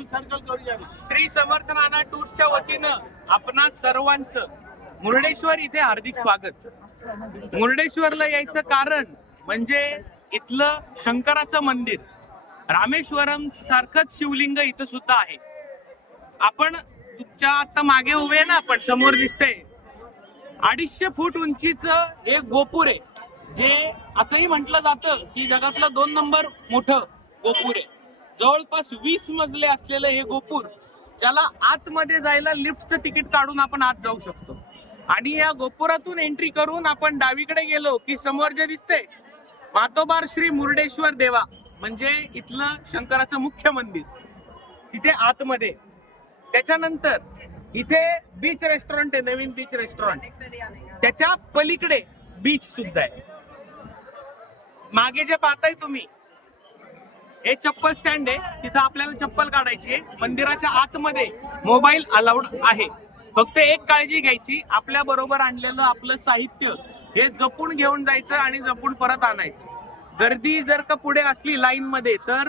श्री समर्थ नाना टूर्सच्या वतीनं आपणा सर्वांचं मुर्डेश्वर इथे हार्दिक स्वागत. मुर्डेश्वरला यायचं कारण म्हणजे इथलं शंकराचं मंदिर, रामेश्वरम सारखंच शिवलिंग इथं सुद्धा आहे. आपण तुमच्या आता मागे उभे ना, आपण समोर दिसतंय 250 फूट उंचीचं एक गोपूर आहे, जे असंही म्हटलं जातं की जगातलं 2 नंबर मोठं गोपूर आहे. जवळपास 20 मजले असलेलं हे गोपूर, ज्याला आतमध्ये जायला लिफ्टचं तिकीट काढून आपण आत जाऊ शकतो. आणि या गोपुरातून एंट्री करून आपण डावीकडे गेलो की समोर जे दिसतंय मातोबार श्री मुर्डेश्वर देवा, म्हणजे इथलं शंकराचं मुख्य मंदिर, तिथे आतमध्ये. त्याच्यानंतर इथे बीच रेस्टॉरंट आहे, नवीन बीच रेस्टॉरंट. त्याच्या पलीकडे बीच सुद्धा आहे. मागे जे पाहताय तुम्ही हे चप्पल स्टँड आहे, तिथं आपल्याला चप्पल काढायची आहे. मंदिराच्या आतमध्ये मोबाईल अलाउड आहे. फक्त एक काळजी घ्यायची, आपल्या बरोबर आणलेलं आपलं साहित्य हे जपून घेऊन जायचं आणि जपून परत आणायचं. गर्दी जर का पुढे असली लाईन मध्ये तर